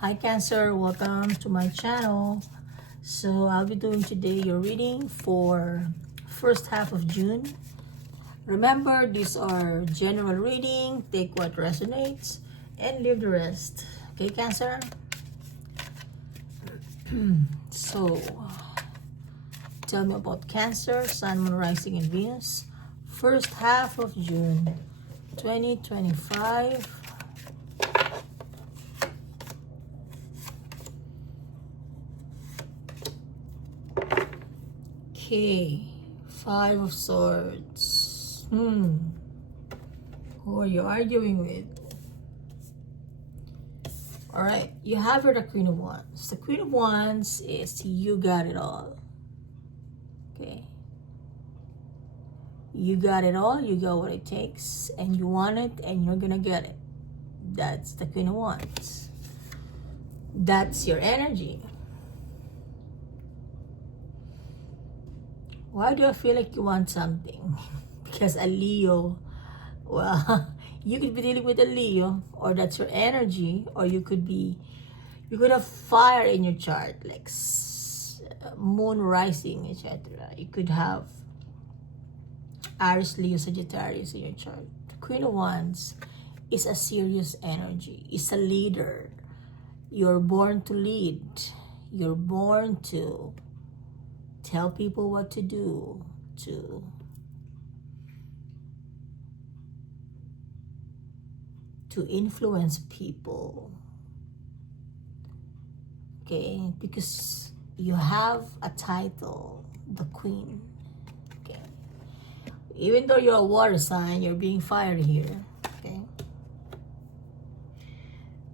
Hi Cancer, welcome to my channel. So I'll be doing today your reading for first half of June. Remember, these are general reading. Take what resonates and leave the rest. Okay, Cancer? So tell me about Cancer, Sun, Moon, Rising, and Venus. First half of June 2025. Okay, Five of Swords. Who are you arguing with? Alright, you have here the Queen of Wands. The Queen of Wands is you got it all. Okay. You got it all, you got what it takes, and you want it, and you're gonna get it. That's the Queen of Wands. That's your energy. Why do I feel like you want something? Because a Leo, well, you could be dealing with a Leo, or that's your energy, or you could have fire in your chart, like moon rising, etc. You could have Aries, Leo, Sagittarius in your chart. The Queen of Wands is a serious energy. It's a leader. You're born to lead. You're born to tell people what to do, to influence people. Okay, because you have a title, the Queen. Okay, even though you're a water sign, you're being fired here. Okay,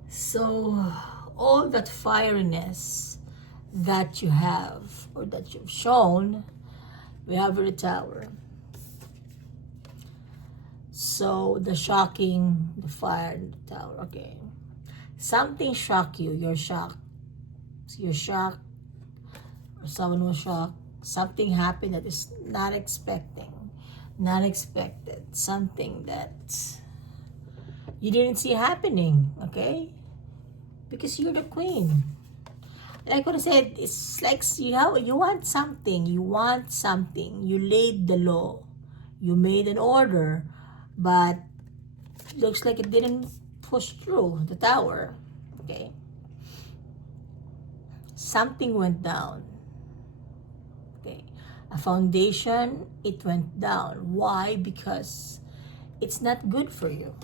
so all that fieriness that you have, or that you've shown, we have the Tower. So the shocking, the fire, the Tower. Okay, something shocked you. You're shocked. You're shocked, or someone was shocked. Something happened that is not expected. Something that you didn't see happening. Okay, because you're the Queen. Like what I said, it's like you want something. You laid the law. You made an order, but looks like it didn't push through the Tower. Okay. Something went down. Okay. A foundation, it went down. Why? Because it's not good for you.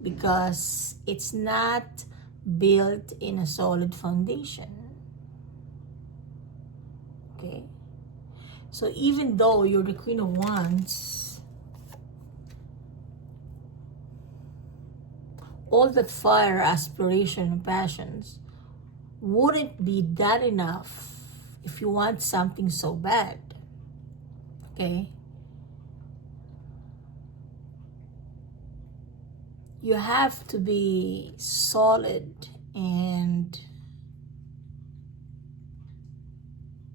Because it's not built in a solid foundation. Okay? So even though you're the Queen of Wands, all that fire, aspiration, and passions wouldn't be that enough if you want something so bad. Okay? You have to be solid, and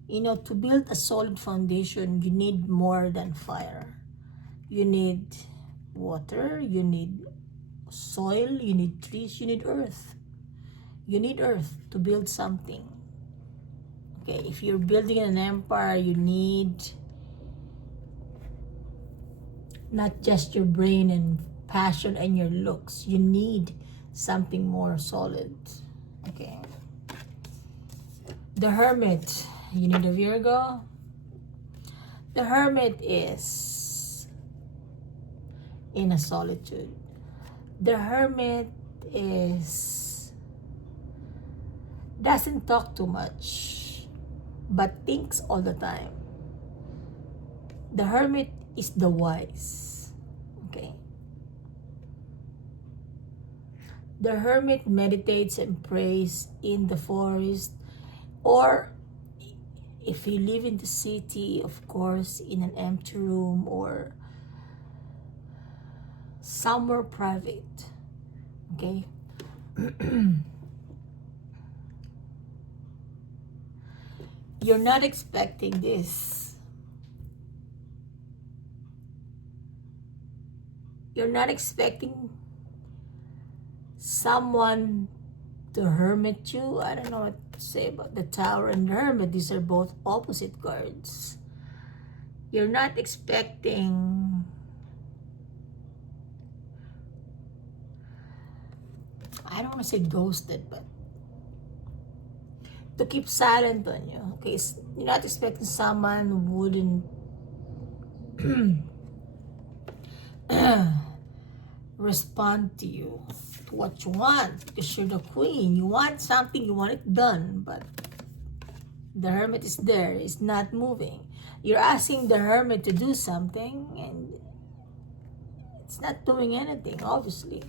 to build a solid foundation, you need more than fire. You need water, you need soil, you need trees, you need earth. You need earth to build something. Okay, if you're building an empire, you need not just your brain and passion and your looks. You need something more solid. Okay. The Hermit. You need a Virgo. The Hermit is in a solitude. The Hermit doesn't talk too much, but thinks all the time. The Hermit is the wise. Okay. The Hermit meditates and prays in the forest, or if you live in the city, of course, in an empty room or somewhere private. Okay? You're not expecting this. You're not expecting someone the Hermit too. I don't know what to say about the Tower and the Hermit. These are both opposite cards. You're not expecting... I don't want to say ghosted, but to keep silent on you. Okay, you're not expecting someone who wouldn't respond to you, to what you want, because you're the queen. You want something, you want it done, but the Hermit is there, it's not moving. You're asking the Hermit to do something and it's not doing anything, obviously.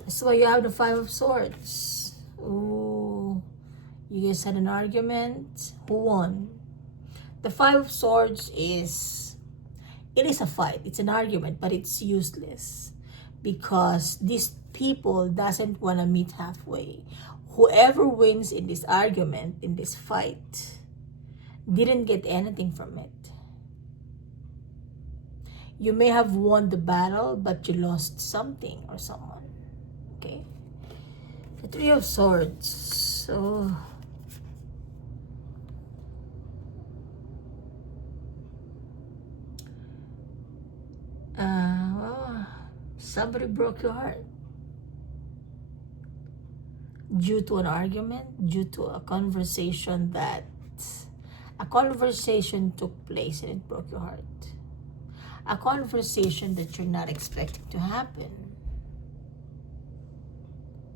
That's why you have the Five of Swords. Ooh, you guys had an argument. Who won? The Five of Swords is... It is a fight. It's an argument, but it's useless. Because these people doesn't want to meet halfway. Whoever wins in this argument, in this fight, didn't get anything from it. You may have won the battle, but you lost something or someone. Okay? The Three of Swords. So... somebody broke your heart. Due to an argument, due to a conversation that... A conversation took place and it broke your heart. A conversation that you're not expecting to happen.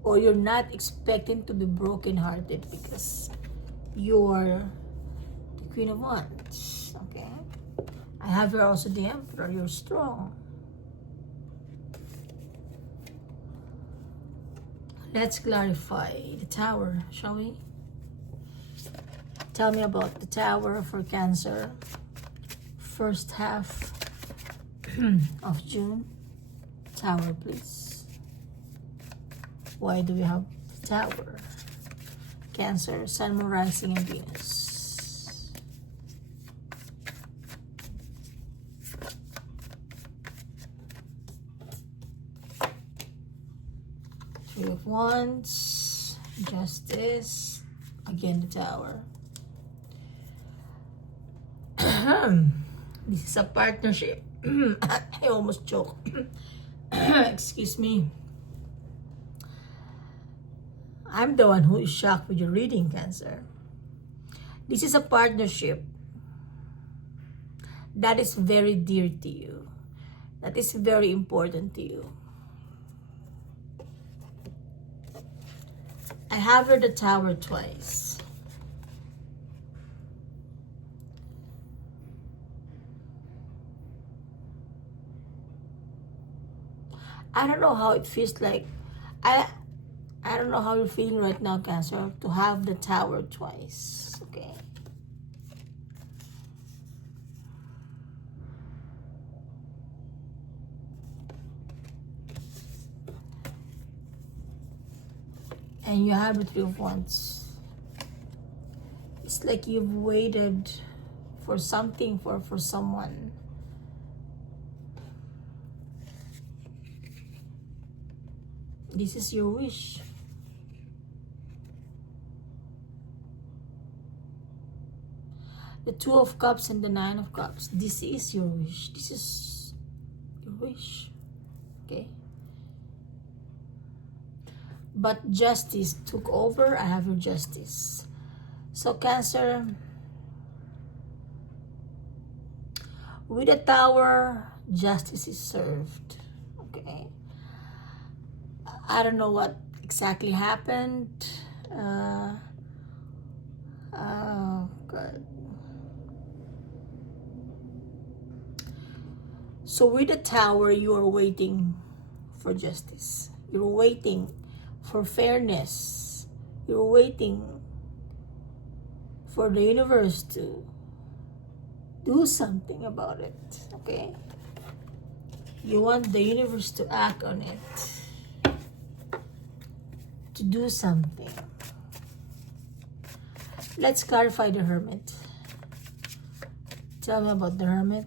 Or you're not expecting to be broken-hearted because you're the Queen of Wands. Okay? I have here also the Emperor. You're strong. Let's clarify the Tower, shall we? Tell me about the Tower for Cancer. First half of June. Tower, please. Why do we have the Tower? Cancer, Sun, Moon, Rising, and Venus. Three of Wands, Justice, again the Tower. This is a partnership. I almost choked. Excuse me. I'm the one who is shocked with your reading, Cancer. This is a partnership that is very dear to you. That is very important to you. I have heard the Tower twice. I don't know how it feels like. I don't know how you're feeling right now, Cancer, to have the Tower twice. Okay. And you have the Three of Wands. It's like you've waited for something, for someone. This is your wish. The Two of Cups and the Nine of Cups. This is your wish. This is your wish. Okay? But justice took over. I have your Justice. So, Cancer, with the Tower, justice is served. Okay? I don't know what exactly happened. Oh, God. So with the Tower, you are waiting for justice. You're waiting for fairness. You're waiting for the universe to do something about it. Okay? You want the universe to act on it. To do something. Let's clarify the Hermit. Tell me about the Hermit.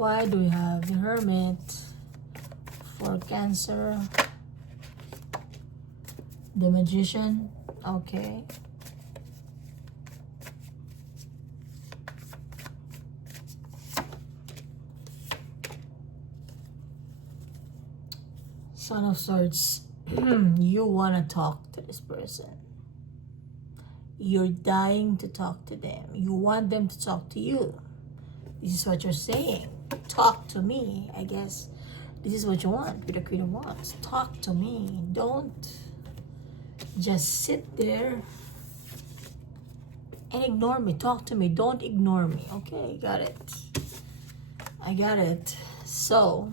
Why do we have the Hermit for Cancer? The Magician. Okay. Son of Swords. You want to talk to this person. You're dying to talk to them. You want them to talk to you. This is what you're saying. Talk to me. I guess this is what you want with the Queen of Wands. Talk to me. Don't just sit there and ignore me. Talk to me. Don't ignore me. Okay, got it. I got it. So,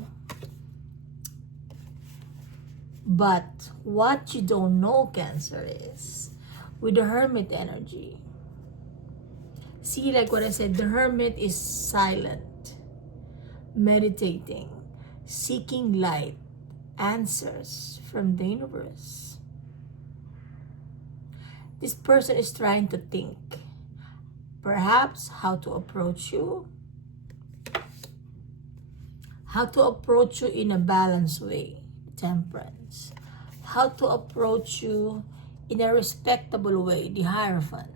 but what you don't know, Cancer, is with the Hermit energy. See, like what I said, the Hermit is silent, meditating, seeking light, answers from the universe. This person is trying to think, perhaps how to approach you, in a balanced way, Temperance, how to approach you in a respectable way, the Hierophant.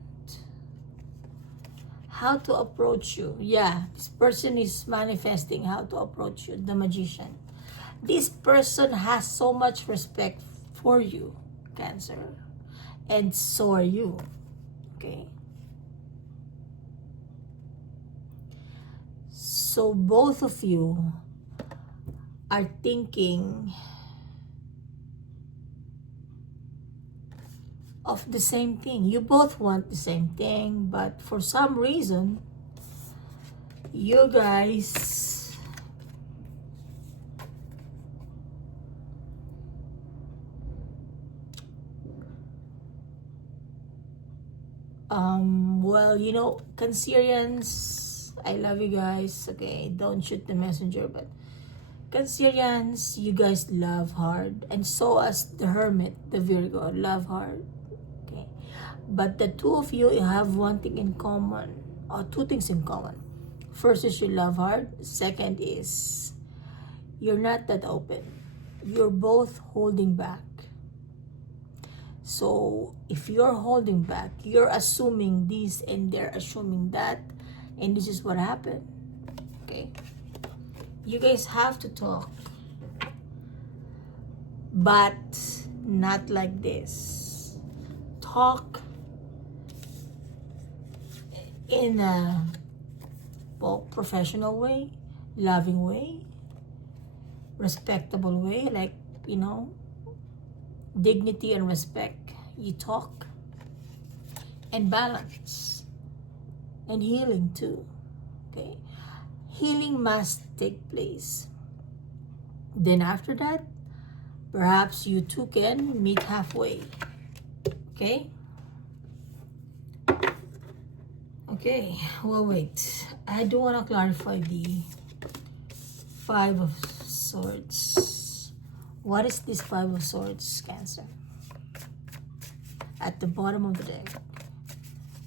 How to approach you. Yeah, this person is manifesting how to approach you, the Magician. This person has so much respect for you, Cancer. And so are you. Okay? So both of you are thinking of the same thing. You both want the same thing, but for some reason, you guys well, you know, Cancerians, I love you guys. Okay, don't shoot the messenger, but Cancerians, you guys love hard, and so as the Hermit, the Virgo, love hard. Okay, but the two of you have one thing in common, or two things in common. First is you love hard. Second is you're not that open. You're both holding back. So if you're holding back, you're assuming this and they're assuming that, and this is what happened. Okay, you guys have to talk, but not like this. Talk in a professional way, loving way, respectable way, like, you know, dignity and respect. You talk, and balance, and healing too. Okay, healing must take place. Then after that, perhaps you two can meet halfway. Okay. Okay, well, wait, I do want to clarify the Five of Swords. What is this Five of Swords, Cancer? At the bottom of the deck,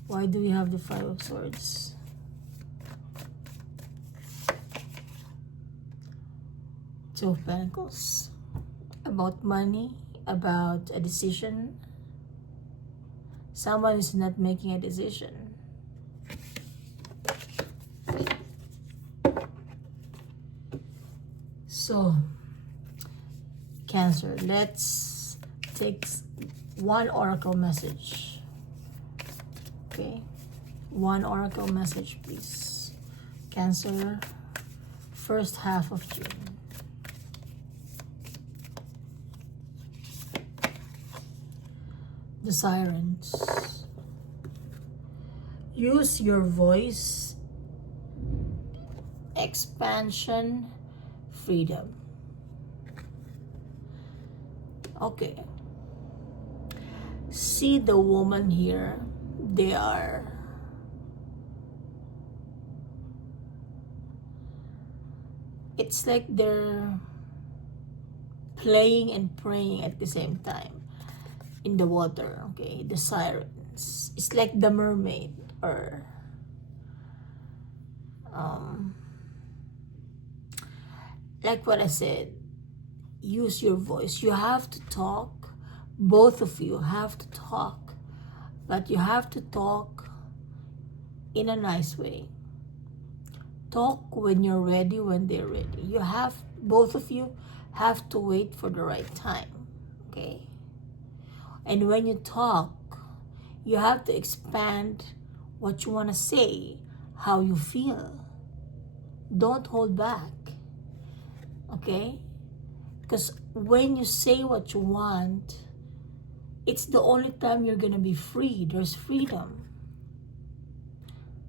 why do we have the Five of Swords? Two of Pentacles. About money, about a decision. Someone is not making a decision. So, Cancer, let's take one oracle message. Okay, one oracle message, please. Cancer, first half of June. The Sirens. Use your voice. Expansion. Freedom. Okay. See the woman here. They are it's like they're playing and praying at the same time in the water. Okay, the sirens. It's like the mermaid, or like what I said, use your voice. You have to talk. Both of you have to talk. But you have to talk in a nice way. Talk when you're ready, when they're ready. Both of you have to wait for the right time. Okay? And when you talk, you have to expand what you want to say, how you feel. Don't hold back. Okay? Because when you say what you want, it's the only time you're gonna be free. There's freedom.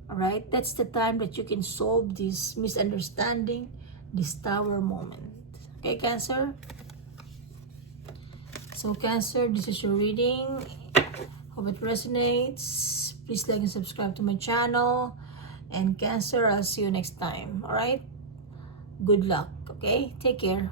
Alright? That's the time that you can solve this misunderstanding, this tower moment. Okay, Cancer? So, Cancer, this is your reading. Hope it resonates. Please like and subscribe to my channel. And Cancer, I'll see you next time. Alright? Good luck. Okay? Take care.